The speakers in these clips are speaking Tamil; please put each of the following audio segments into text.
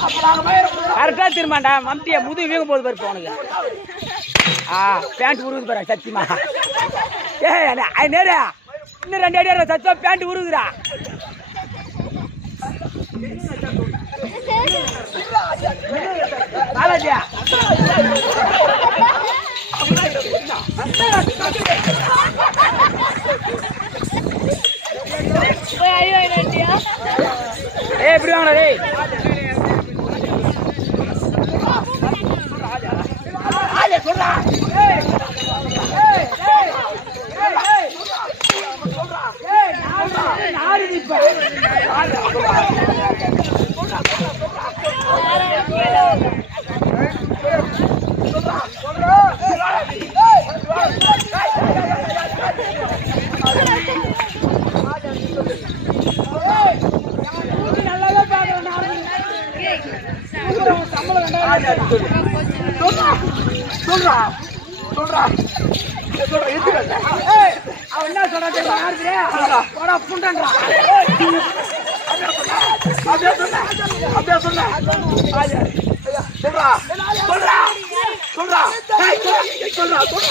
கரெக்டா திரும்பாண்டா மம்டியா முது வீங்க போது பாரு உனக்கு பேண்ட் உருகுது பாரு சத்தியமா நேரா இன்னும் 2 அடி சத்தியமா பேண்ட் உருகுதுடா பாலாஜியா எப்படி வாங்கடா டேய் சொல்றா அவன் என்ன சொல்றான் புண்டான் அப்படியே சொல்ல சொல்றா சொல்றா சொல்றா சொல்றா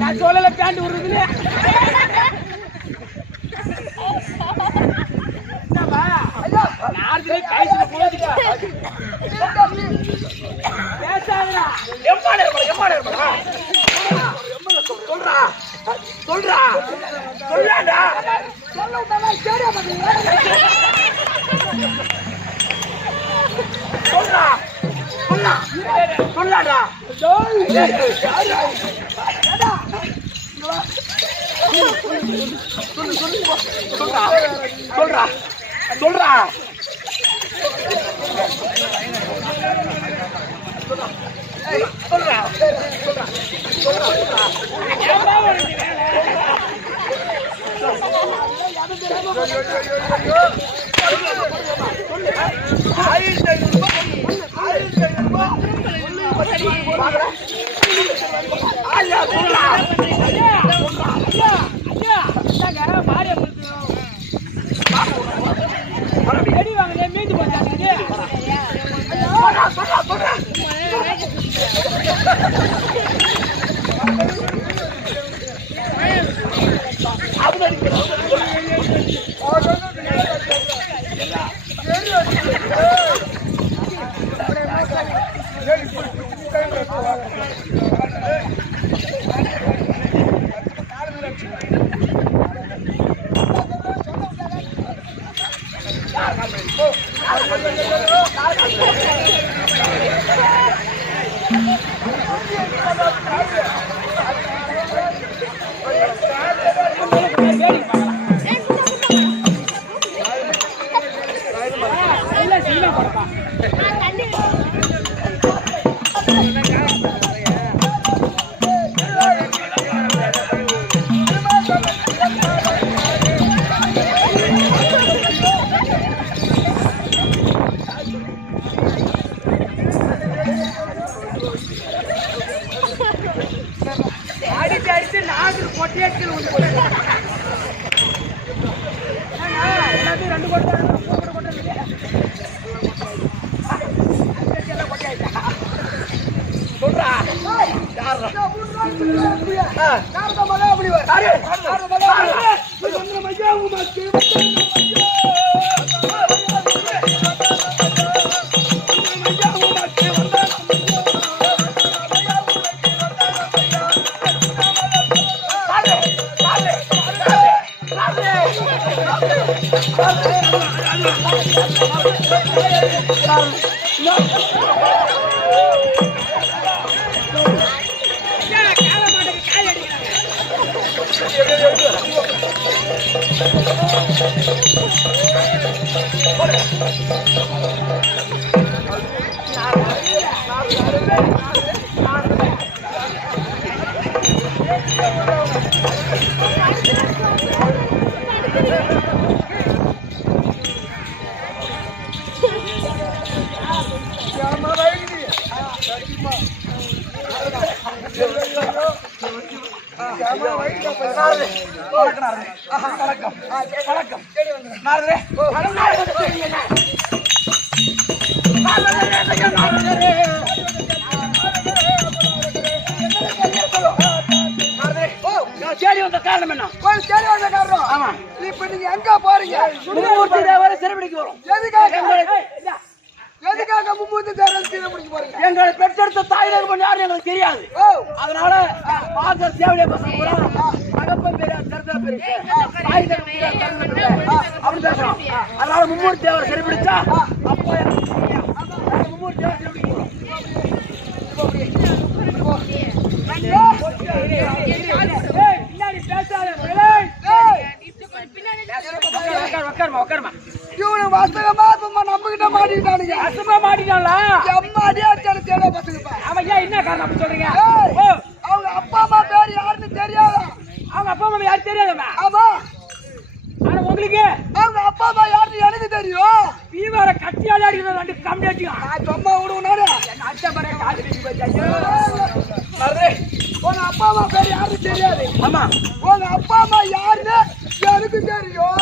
நான் சொல்லல பேண்ட் உருதுல சொல்றா சொல்றாடா சொல்றா சொல்லாடா சொல்றா சொல்றா தேடி வந்த காரணம் என்ன? தேடி வந்த காரணம்? ஆமா. இப்ப நீங்க எங்க போறீங்க? மும்மூர்த்தி தேவரை சிறைபிடிக்க வரும். எதுக்காக மும்மூர்த்தி தேவரை சிறைபிடிக்க போறீங்க? எங்களை பெற்றெடுத்த தாய் தகப்பன் யாரும் எங்களுக்கு தெரியாது. அதனால பாக்க தேவையா பசங்க கூட தகப்பன் பேரு தருதா பேரு தாய் தகப்பன் அப்படி பேசுறோம். அதனால மும்மூர்த்தி தேவரை சிறைபிடிச்சா அப்போ மும்மூர்த்தி தேவரை சிறைபிடிக்க வரும். அவங்க அப்பா அம்மா பேர் யாருன்னு தெரியாதா? அவங்க அப்பா அம்மா யாரும் தெரியாதா? ஆமா. ஆனா உங்களுக்கு அவங்க அப்பா அம்மா யாருன்னு எனக்கு தெரியும். பீவார கட்டியால அடிக்கிற ரெண்டு கம்மியாட்டியும் நான் சும்மா விடுவேனாரு. உங்க அப்பா அம்மா பேர் யாருன்னு தெரியாது. ஆமா. உங்க அப்பா அம்மா யாருன்னு எனக்கு தெரியும்.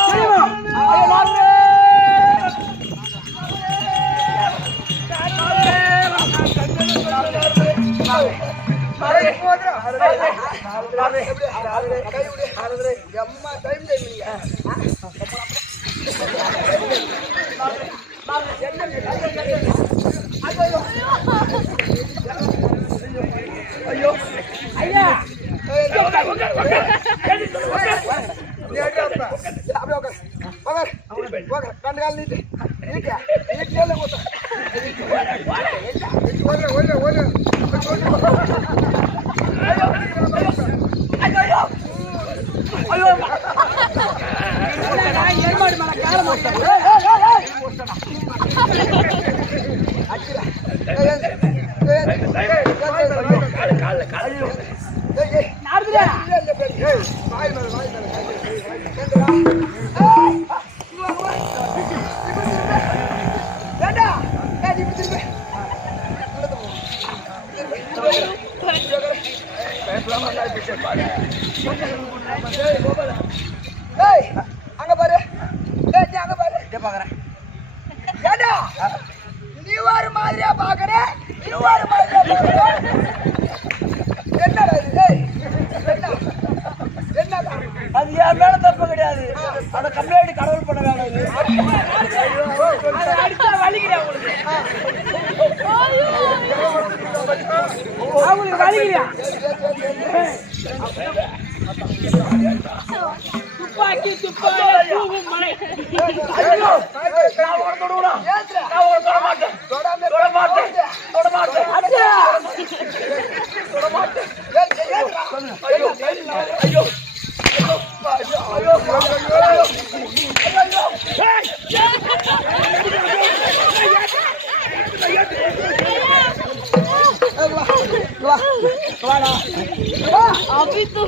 ஐயோ ஐயா கண்டு கால் நீட்டு ஏற்பாடு மேல காலம் அங்க பாரு அங்க பாரு பாக்குறேன். நீ ஒரு மாதிரியா பாக்குற, நீ ஒரு மாதிரியா பாக்குற. என்னடா இது? என்னடா அது என் மேல தப்பு கிடையாது. அந்த கம்ப்ளைண்ட் கடவுள் பண்ண வேணும். அடிச்சா வலிக்கிறேன் உங்களுக்கு வலிக்கிறியா? துப்பாக்கி துப்பாக்கி மலை अभी तो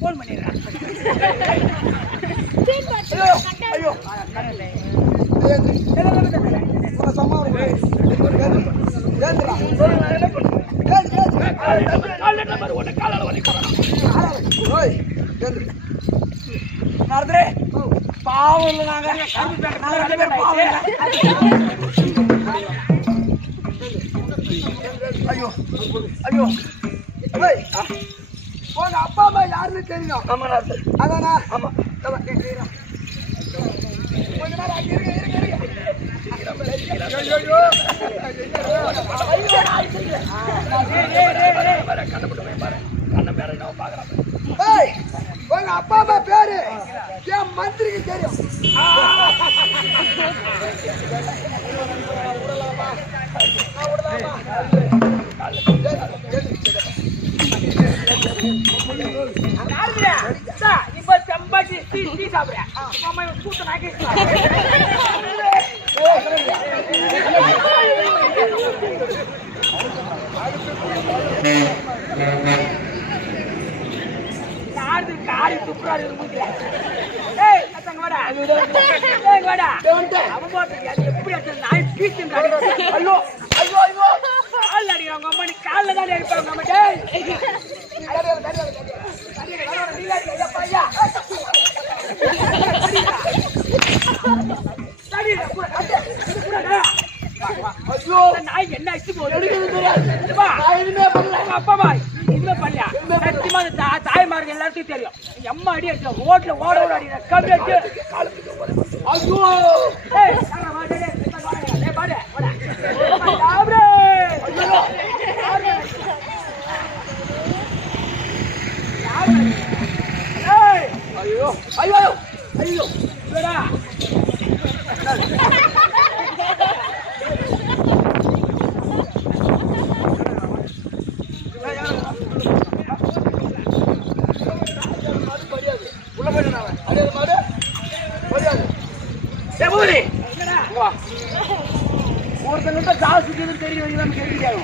போன் பண்ணிடுறேன். பாவம் இல்ல நாங்க கரும்பு பேக்க நாங்க 2 பேரும் பாவம் இல்ல. ஐயோ ஐயோ ஏய், உங்க அப்பா அம்மா யாருன்னு தெரியும் ஆமா ராசு. அதானா ஆமா கொஞ்ச நேரம் அங்க இருங்க. ஏய், உங்க அப்பா அம்மா பேரு என் மந்திரிக்கு தெரியும். இப்ப சம்பாட்டி டீ சாப்பிடுறேன். அம்மா கூட்ட நாக்கி யாரு காரி துப்புறாரு மூஞ்சில. ஏய் அத்தங்க வாடா. ஏய் வாடா. அவன் போட்டு அது எப்படி அத்த நாய் பீச்சின் காடி. ஐயோ ஐயோ ஐயோ. கால்ல அடிறாங்க அம்மா, நீ கால்ல தான் அடிப்பாங்க அம்மா. டேய் ஐயோ நாய் என்ன அடிச்சு போகுது தெரியாது. அப்பா பாய் இதுவே பண்ணியா சத்தியமா தாய்மார்கள் எல்லாத்தையும் தெரியும். எம்மா அடி அடிச்சா ரோட்ல ஓட ஓட அடி கம்மி அடிச்சு. ஐயோ ஏய் பாடு ஐயோ ஐயோ ஐயோ இல்லடா. ஒருத்தங்கிட்ட ஜாஸ்தி தெரியும்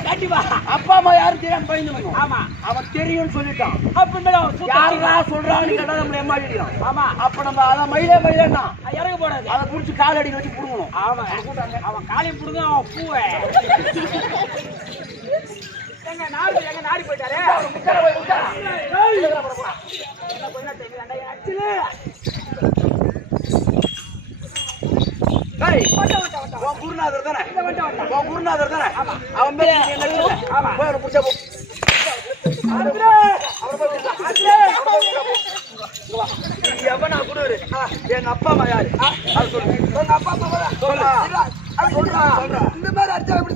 கண்டிப்பா. அப்பா அம்மா யாரும் தெரியாம பயந்து. ஆமா அவன் தெரியும்னு சொல்லிட்டான். யாரா சொல்றான்னு கேட்டா நம்மள ஏமாடிடுறான். ஆமா அப்ப நம்ம அத மயிலே மயிலேன்னா இறங்க போடாது. அதை புடிச்சு கால் அடி வச்சு புடுங்கணும். ஆமா அவன் காலையும் புடுங்க அவன் பூவை எங்க நாடி போயிட்டாரு. குருநாதர் தானே குருநாதர் தானே அவன் பேர் புடிச்சா போ. எவனா குடுரு எங்க அப்பா அம்மா யாரு அது சொல்லு. உங்க அப்பா அம்மா சொல்றா இந்த மாதிரி அடிச்சா எப்படி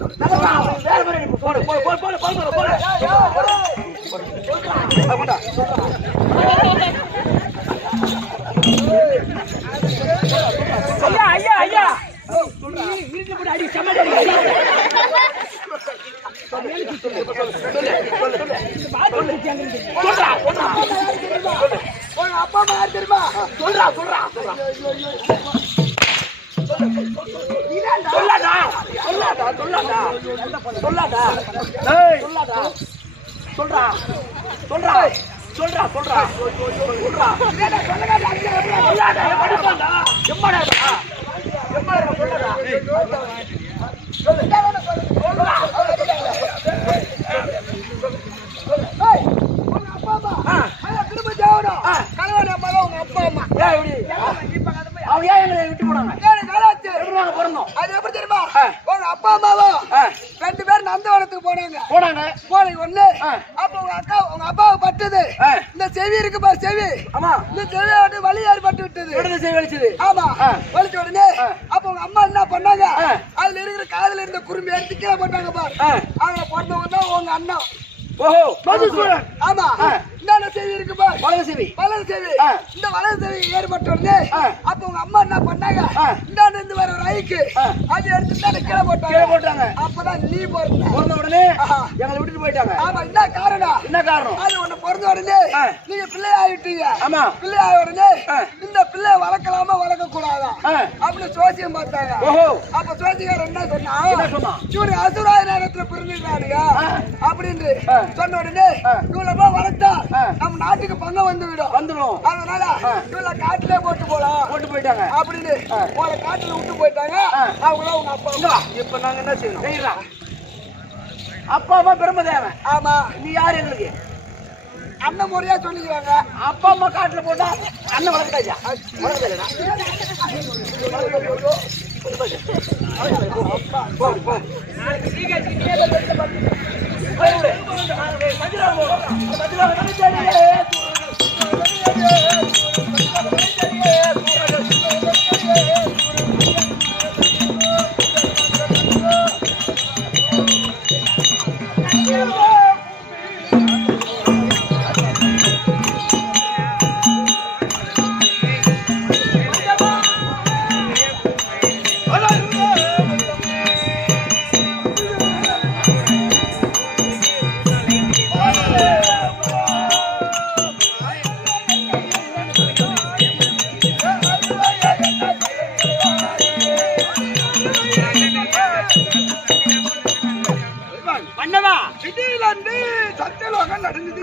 ஐயா ஐயா வீட்டுல போட்டு அடி சமாளி உங்க அப்பா அம்மா யாரு தெரியுமா? சொல்றா சொல்றா சொல்றா சொல்லாதா சொல்லாதா சொல்லாதா சொல்லாதா ஏய் சொல்லாதா சொல்றா சொல்றா சொல்றா சொல்றா சொல்றா சொல்லாதா படிப்பாடா எம்மாடா எம்மாடா சொல்லாதா உங்க அப்பா அம்மா திரும்ப தேவனும் கல்யாணம் அம்மா உங்க அப்பா அம்மா அவங்க ஏன் எங்களை விட்டு போனாங்க? பிறந்தோம். அது எப்படி தெரியுமா? உங்க அப்பா அம்மாவும் 2 பேரும் நந்தவனத்துக்கு போனாங்க. போனீங்க ஒண்ணு. அப்ப உங்க அப்பாவை பட்டது இந்த செவி இருக்கு பாரு செவி. ஆமா இந்த செவி வந்து வலி ஏற்பட்டு விட்டது. இடது செவி வலிச்சது. ஆமா வலிச்ச உடனே அப்ப உங்க அம்மா என்ன பண்ணாங்க? அதுல இருக்கிற காதுல இருந்த குரும்பு எடுத்து கீழே போட்டாங்க பாரு. அவங்க பிறந்தவங்க தான் உங்க அண்ணா. ஓஹோ மதுசூதன். ஆமா இந்த செவி இருக்கு பாரு வலது செவி. வலது செவி. இந்த வலது செவி ஏற்பட்ட உடனே அப்ப உங்க அம்மா என்ன பண்ணாங்க? இந்த இருந்து வர ஒரு ஐக்கு அது எடுத்து கீழே போட்டாங்க. அப்பதான் நீ பிறந்த உடனே எங்களை விட்டுட்டு போயிட்டாங்க. ஆமா என்ன காரணம்? என்ன காரணம்? அது உன்னை பிறந்த உடனே நீங்க பிள்ளை ஆயிட்டீங்க. ஆமா பிள்ளை ஆய உடனே இந்த பிள்ளை வளர்க்கலாமா வளர்க்க கூடாதா அப்படின்னு சோசியம் பார்த்தாங்க. ஓஹோ அப்ப சோசியக்காரர் என்ன சொன்னா? இவரு அசுராய நேரத்துல பிறந்துட்டானுங்க அப்படின்னு சொன்ன உடனே இவளை போய் வளர்த்தா நம்ம நாட்டுக்கு பங்கம் வந்துடும். அதனால இவளை காட்டுல போட்டு போயிட்டாங்க அப்படின்னு உங்களை காட்டுல விட்டு போயிட்டாங்க. அவங்கள உங்க அப்பா இப்ப நாங்க என்ன செய்யணும்? அப்பா அம்மா பிரம்மதேவன். ஆமா நீ யாரு எங்களுக்கு? அண்ணன் முறையா சொல்லிக்கிறாங்க. அப்பா அம்மா காட்டுல போட்டா அண்ணன் வளர்க்காஜா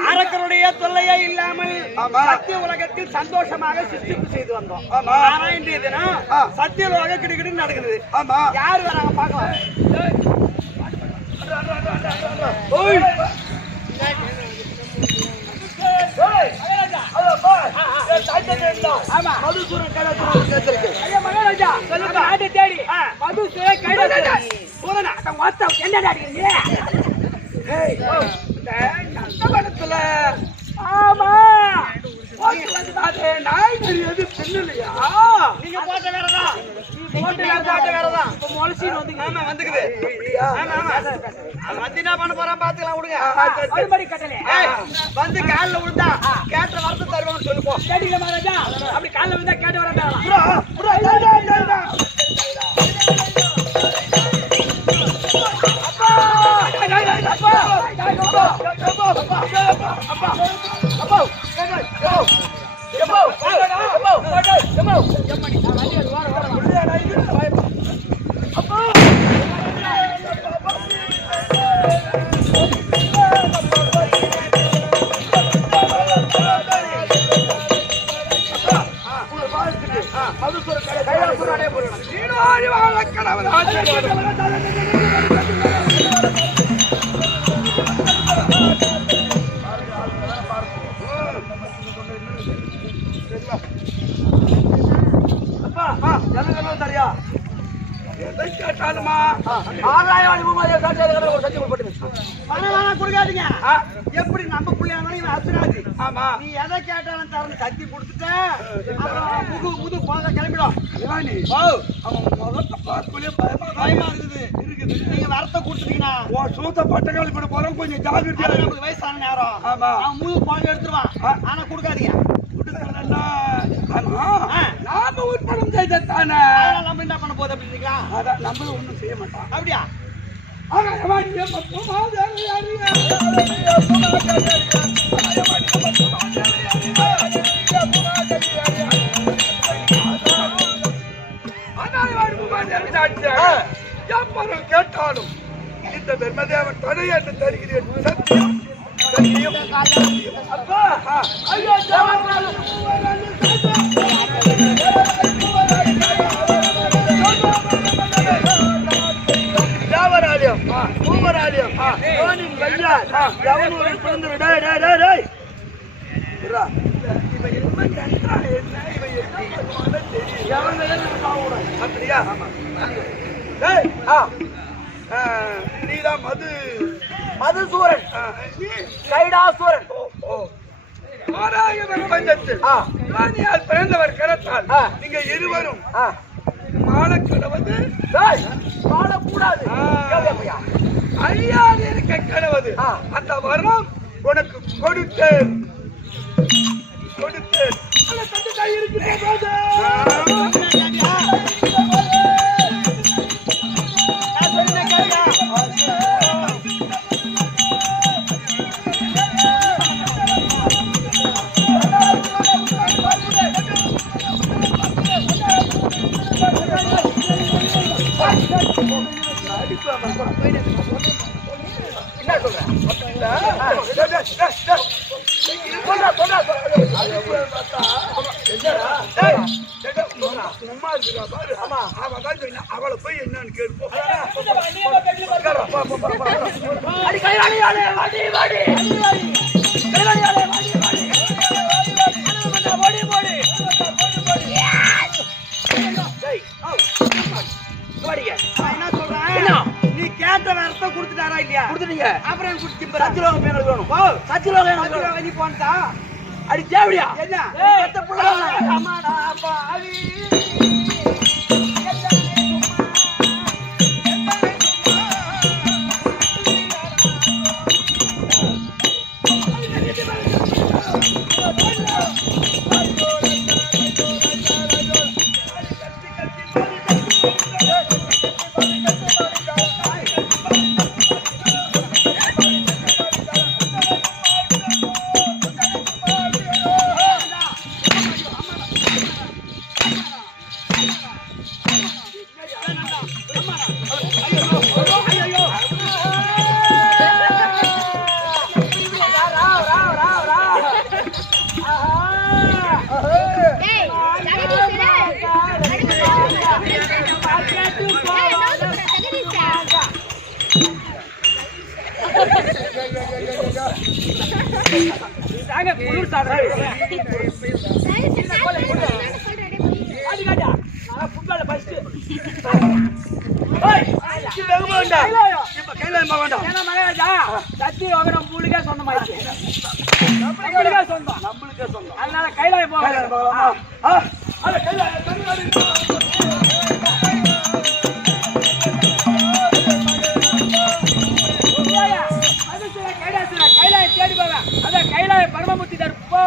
அரக்கருடைய தொல்லையே இல்லாமல் சத்திய உலகத்தில் சந்தோஷமாக சிருஷ்டிப்பு செய்து வந்தோம். ஆனா இன்றைய தினம் சத்திய உலகம் கிடுக்கிட்டு நடக்குது. யாரு வராங்க பாக்கலாம். ஆமா நாய் தெரியாது பின்னலையா நீங்க போட்ட வேறதான் வேறதான் முளைச்சின்னு வந்து ஆமா வந்துக்குது. வந்து என்ன பண்ண போறான் பாத்துக்கலாம் விடுங்க. வந்து காலில் விழுந்தா கேட்ட வரத்து தருவான்னு சொல்லுப்போம். கேட்டீங்க மகாராஜா அப்படி காலில் விழுந்தா கேட்டு வரட்டா எப்படி நம்ம பிள்ளைங்க அசுராது. ஆமா நீ எதை கேட்டாலும் தரணும் சத்தி கொடுத்துட்ட முது போக கிளம்பிடும். பயமா இருக்குது. நீங்க வரத்தை கொடுத்துட்டீங்கன்னா சூத்த பட்ட கிளம்பிட போறோம். கொஞ்சம் ஜாகிரதையா நமக்கு வயசான நேரம். ஆமா அவன் முழு போக எடுத்துருவான். ஆனா கொடுக்காதீங்க. நாம உற்படம் செய்தானே நம்ம என்ன பண்ண போது அப்படிங்களா? அதான் நம்மளும் ஒண்ணும் செய்ய மாட்டோம். அப்படியா? கேட்டாலும் இந்த தர்மதேவன் தடை என்று தருகிறேன். சத்தியம் தேவராலயம் பூவராலயம் பிறந்து அப்படியா? நீதான் மதுசூரன் கைடாசூரன் பிறந்தவர் கரத்தால் நீங்க இருவரும் மாலக்கடவது மாலக்கூடாது அழியாது இருக்க கடவுது. அந்த வரம் உனக்கு கொடுத்தேன் என்ன சொல்றேன்? அவளை போய் என்னன்னு கேட்போம். கைலாயாலே வாடி வாடி அனமண்டா ஓடி ஓடி டேய் வாடிங்க என்ன சொல்றேன் என்ன நீ கேட்ட வரத்தை கொடுத்துட்டாரா இல்லையா கொடுத்துட்டீங்க அப்புறம் குடிச்சு சத்தியலோகம் பேர் வேணும் சத்தியலோகம் எனக்கு வேணும். நீ போன்டா அடி தேவடியா என்ன ஏய், பெத்த புள்ள அம்மாடா பாவி ஏய் ஜெகதீஷ் தாங்க குளிர் சாப்பிடுறேன் அது காட்டா நான் ஃபுட்பால்ல ஃபர்ஸ்ட் ஏய் இது வெகு வேண்டாம் இப்ப கைலாயம் போக வேண்டாம் ஏன்னா மகாராஜா சத்தி வகரம் மூலிகே சொந்தமாயிடுச்சு நம்மளுக்கே சொந்தம் அதனால கைலாயம் போக வேண்டாம் அட கைலாயம் கைலாயம் தேடி போக அதான் கைலாய பரமமுத்தி தருப்போ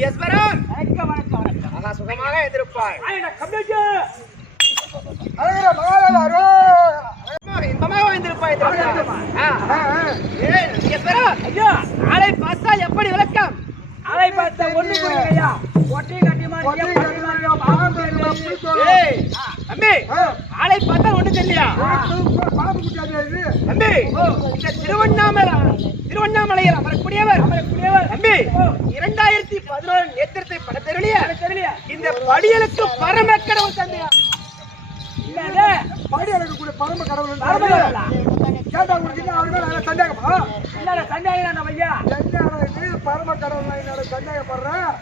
ஈஸ்வரன் வணக்கம் வணக்கம் வணக்கம் ஆனா சுகமாக இருப்பாய். அழகிற மகாராஜா இன்பமாக இருந்திருப்பாய். ஈஸ்வரன் ஐயா, ஆளை பார்த்தால் எப்படி விளக்கம்? ஆளை பார்த்த ஒண்ணு ஐயா ஒட்டி கட்டி ஏய், தம்பி, ஆளை பார்த்தா ஒண்ணு தெரியலையா? பாம்பு குட்டாது தம்பி, இந்த திருவண்ணாமலையில் அமரக்கூடியவர் தம்பி 2011 நேத்திரத்தை பட தெரியலையா? இந்த படியலுக்கு பரம கடவுள் தந்தையா? படி அடக்கக்கூடிய பரம கடவுள் கேட்டா உங்களுக்கு அவரு மேல சந்தேகமா? இல்ல சந்தேகம் ஐயா, என்ன பரம கடவுள் என்னோட சந்தேகப்படுறேன்.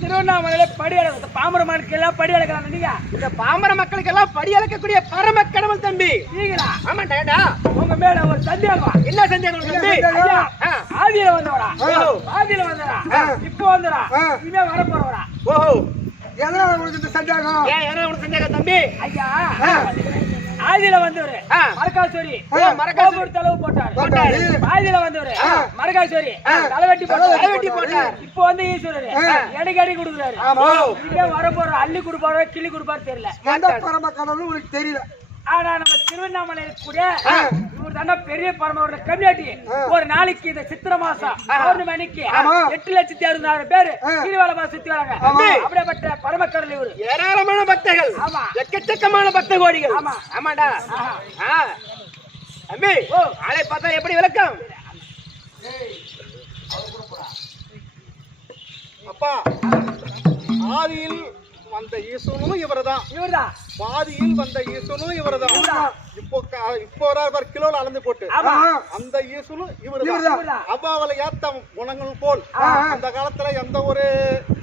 திருவண்ணாமலையில படி அளக்க பாமர மக்களுக்கெல்லாம் படி அளக்கலாம். நீங்க இந்த பாமர மக்களுக்கெல்லாம் படி அளக்கக்கூடிய பரம கடவுள் தம்பி நீங்களா? ஆமா டேடா, உங்க மேல ஒரு சந்தேகம். என்ன சந்தேகம் தம்பி? ஆதியில வந்தவரா? ஆதியில வந்தவரா? இப்போ வந்தவரா? இனிமே வர போறவரா? ஓஹோ, எதனால உங்களுக்கு இந்த சந்தேகம்? ஏன் எதனால உங்களுக்கு சந்தேகம் தம்பி? ஐயா ஆதியில வந்தவரு மரகாசுரி மரகாசுரி தலைவு போட்டாரு. ஆதியில வந்தவரு மரகாசுரி தலைவெட்டி போட்டார். இப்போ வந்து ஈஸ்வரர் எடை கொடுக்குறாரு. இங்கே வர போற அள்ளி கொடுப்பாரோ கிள்ளி கொடுப்பாரு தெரியல. எந்த பரம கடவுள் உங்களுக்கு தெரியல. ஆனா நம்ம திருவண்ணாமலையில கூட இவர் தானே பெரிய பரமோட கம்யூனிட்டி. ஒரு நாளைக்கு இந்த சித்திரை மாசம் 1 மணிக்கு 8,60,000 பேர் கிரிவலமா சுத்தி வராங்க. அப்படிப்பட்ட பரமக்கடல் இவரு. ஏராளமான பக்தர்கள், எக்கச்சக்கமான பக்த கோடிகள். ஆமாடா. தம்பி, ஆளை பார்த்தா எப்படி விளக்கம்? அப்பா, ஆதியில் வந்த ஈசனும் இவர்தான், பாதியில் வந்த ஈசனும் இவர்தான். இப்போ கிலோல அளந்து போட்டு அந்த ஈசனும் இவர்தான். அப்பாவல ஏத்த குணங்கள் போல் அந்த காலத்துல எந்த ஒரு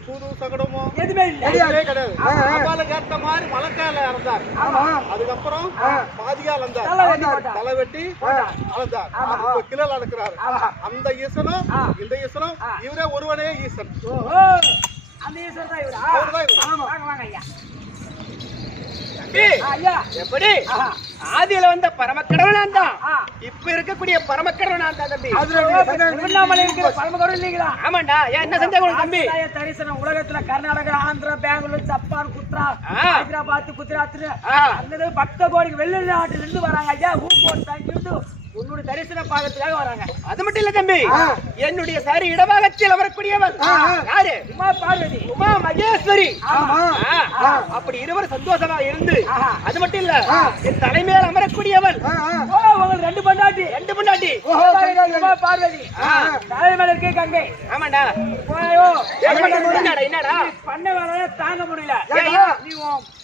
சூது சகடமோ எதுவுமே கிடையாது. அப்பால ஏத்த மாதிரி மலக்கால இறந்தார். அதுக்கப்புறம் பாதியா அளந்தார், தலை வெட்டி அளந்தார். இப்போ கிலோல அளக்கிறாரு. அந்த ஈசனும் இந்த ஈசனும் இவரே ஒருவனே ஈசன். அந்த ஈஸ்வரர் தான் இவரா? வாங்க ஐயா. எப்படி ஆதியில வந்த பரமக்கடவுள் நான் தான், இப்ப இருக்கக்கூடிய பரமக்கடவுள் நான் தான் தம்பி. திருவண்ணாமலை இருக்கிற பரமக்கடவுள் நீங்களா? ஆமாண்டா. ஏன் என்ன சந்தேகம் தம்பி? தரிசனம் உலகத்துல கர்நாடகா, ஆந்திரா, பெங்களூர், ஜப்பான், ஹைதராபாத், குஜராத் பக்த கோடிக்கு வெளிநாட்டுல இருந்து வராங்க ஐயா. உன்னுடைய தரிசன பாகத்துக்காக வராங்க. அது மட்டும் இல்ல தம்பி, என்னுடைய சரி இடபாகத்தில் வரக்கூடியவர் யாரு? உமா பார்வதி, உமா மகேஸ்வரி. அப்படி இருவர் சந்தோஷமா இருந்து, அது மட்டும் இல்ல என் தலைமையில் அமரக்கூடியவள் உங்களுக்கு 2 பொண்டாட்டி. உமா பார்வதி தலைமையில இருக்க கங்கை. ஆமாண்டா. என்னடா பண்ண வேலை தாங்க முடியல. நீ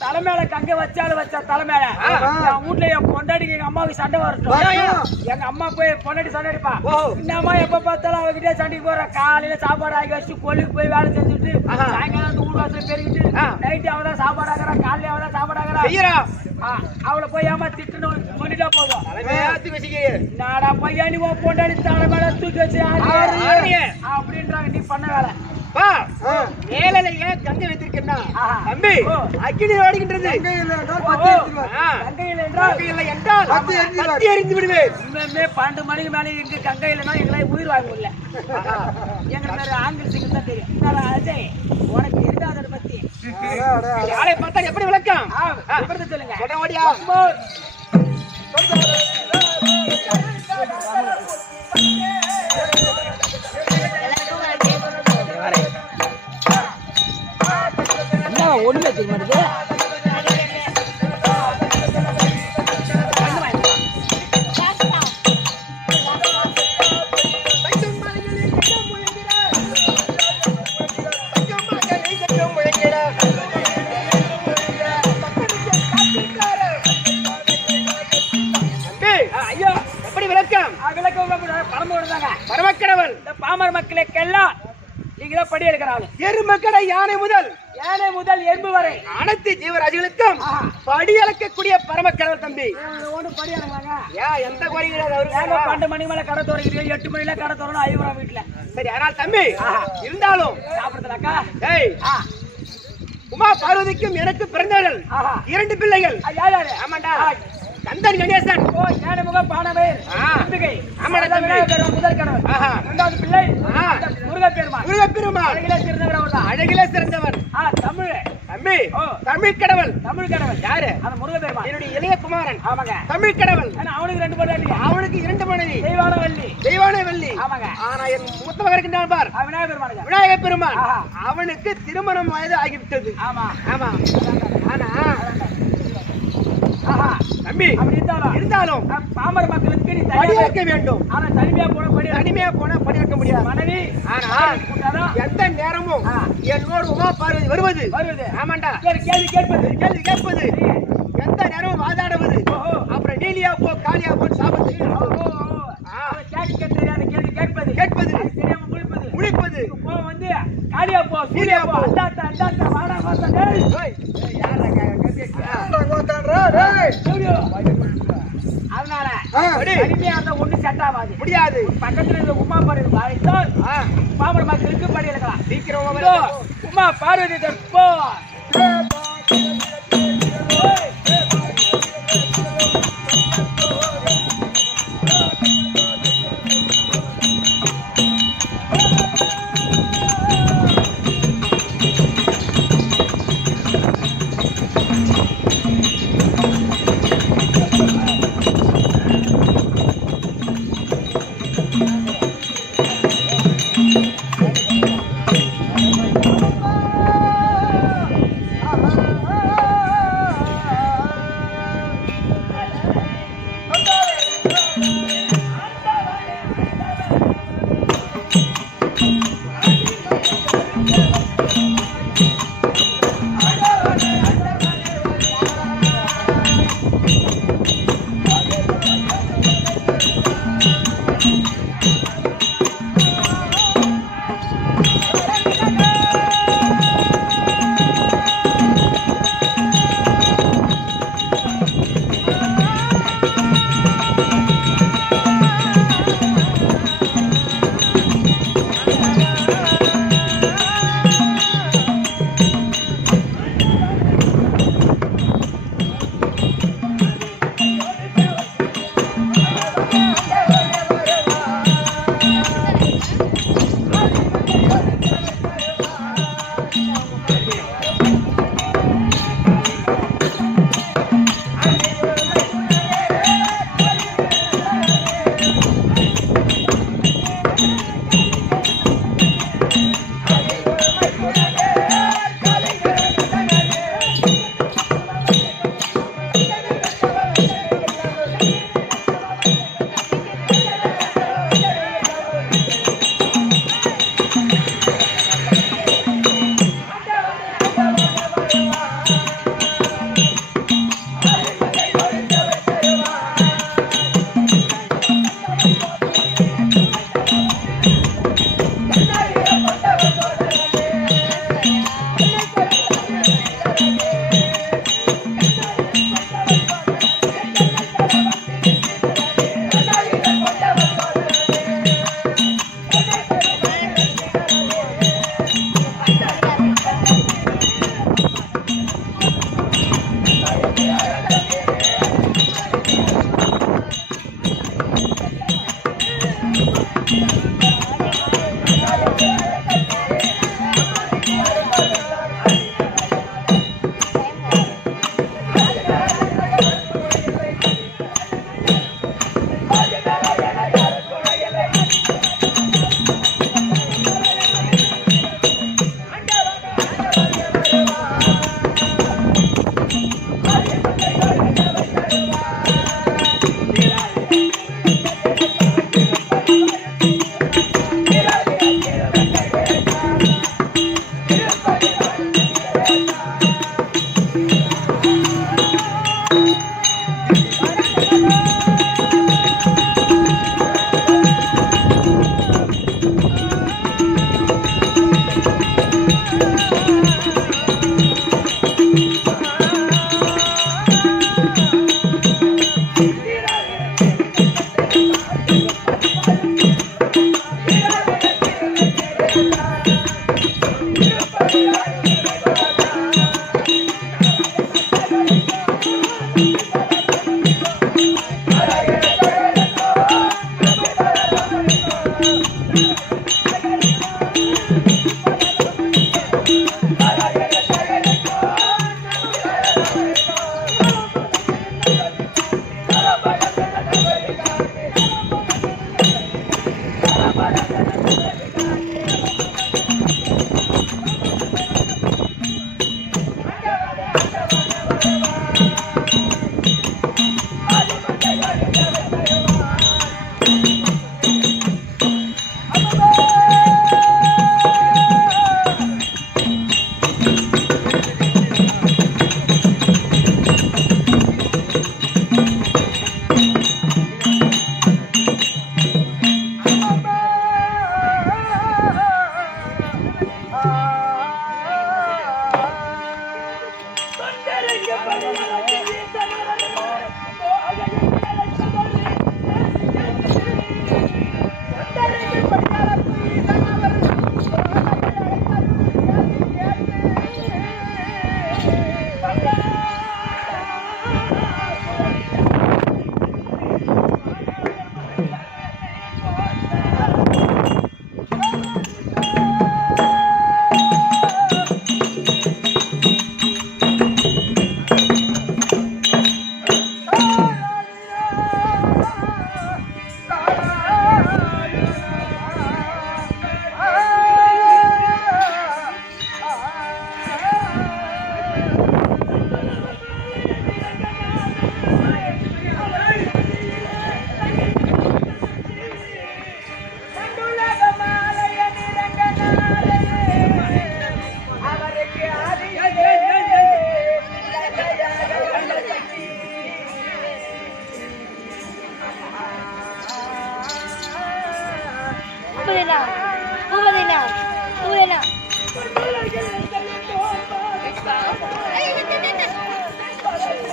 தலைமையில கங்கை வச்சா தலைமையில என் வீட்டுல என் பொண்டாட்டிக்கு எங்க அம்மாவுக்கு சண்டை வரட்டும். எங்க அம்மா போய் பொண்டாட்டி சண்டை அடிப்பா. என்னம்மா எப்ப பார்த்தாலும் அவகிட்டே சண்டைக்கு போற. காலையில சாப்பாடு ஆகி வச்சு கொல்லுக்கு போய் வேலை செஞ்சுட்டு சாயங்காலம் அந்த வீடு வாசல் பெருகிட்டு நைட்டு அவதான் சாப்பாடு ஆகிறா, காலையில அவதான் சாப்பாடு ஆகிறா. அவளை போய் ஏமா திட்டுன்னு பண்ணிட்டா போதும். நாடா பையா நீ பொண்டாடி தலைமையில தூக்கி வச்சு அப்படின்றாங்க. நீ பண்ண வேலை மேல ஏன் கங்கை வைத்திருக்கா தம்பி? அக்கினி ஓடுகின்றது. கங்கையில் என்றால் கத்தி எறிந்து விடுவேன். 12 மணிக்கு மேலே இருக்கு கங்கை இல்லைன்னா எங்களை உயிர் வாங்க முடியல. எங்களுக்கு ஆங்கில சிங்கிள் தான் தெரியும். அஜய் உனக்கு இருக்காத அதை பத்தி ஆளை பார்த்தா எப்படி விளக்கம் சொல்லுங்க. ஓடியா ஒண்ணுமே தெரிய மாட்டேது. எப்படி விளக்கம்? பரமக்கடவுள் இந்த பாமர மக்களுக்கெல்லாம் நீங்கதான் படி எடுக்கிறாங்க. எருமக்கடை யானை முதல் எறும்பு வரை அனைத்து ஜீவராசிகளுக்கும் படி அளக்கக்கூடிய பரமக்கடவுள் தம்பி. எந்த குறை கிடையாது. 12 மணி மேல கடை தோறீங்க, 8 மணில கடை தோறணும் ஐவரா வீட்டுல. சரி, ஆனால் தம்பி இருந்தாலும் சாப்பிடுறதுனாக்கா உமா பார்வதிக்கும் எனக்கு பிறந்தவர்கள் 2 பிள்ளைகள். ஆமாண்டா. எந்தன் கணேசன் ஓ ஞானமுக பானவேர் அம்பிகை ஆமாடா தம்பி முதல் கணவன் இரண்டாவது பிள்ளை முருகப்பெருமான் அழகிலே சிறந்தவர் தான் அழகிலே சிறந்தவர் தமிழ் தம்பி தமிழ் கடவுள் யாரு அந்த முருகப்பெருமான் என்னுடைய இளைய குமாரன் ஆமாங்க தமிழ் கடவுள் அவனுக்கு 2 பொண்டாட்டி அவனுக்கு 2 மனைவி தெய்வான வள்ளி ஆமாங்க ஆனா என் மூத்த மகன் இருக்கின்றான் பார் விநாயகர் பெருமான் அவனுக்கு திருமணம் வயது ஆகிவிட்டது ஆமா ஆமா ஆனா தம்பி அப்படி இருந்தாலும் பாமர மக்களுக்கு நீ படியாக்க வேண்டும் ஆனா தனிமையா போனா படியாக்க முடியாது மனைவி ஆனா எந்த நேரமும் என்னோடு உமா பார்வதி வருவது ஆமாண்டா கேள்வி கேட்பது எந்த நேரமும் வாதாடுவது அப்புறம் நீலியா போ காலியா போ சாப்பிட்டு கேட்பது தெரியாம முழிப்பது போ வந்து காலியா போ சீலியா போ அந்தாத்த வாடா வாடா டேய் அதனால தனிமையா இருந்தா ஒண்ணு செட் ஆகாது முடியாது பக்கத்துல இருந்த உமா பார்வதி அழைத்தால் பாமர மக்களுக்கு படி எடுக்கலாம் சீக்கிரம் உமா பார்வதி போ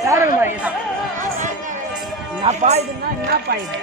யாருங்கம்மா இதுதான்? என்னப்பா இதுன்னா என்னப்பா இது?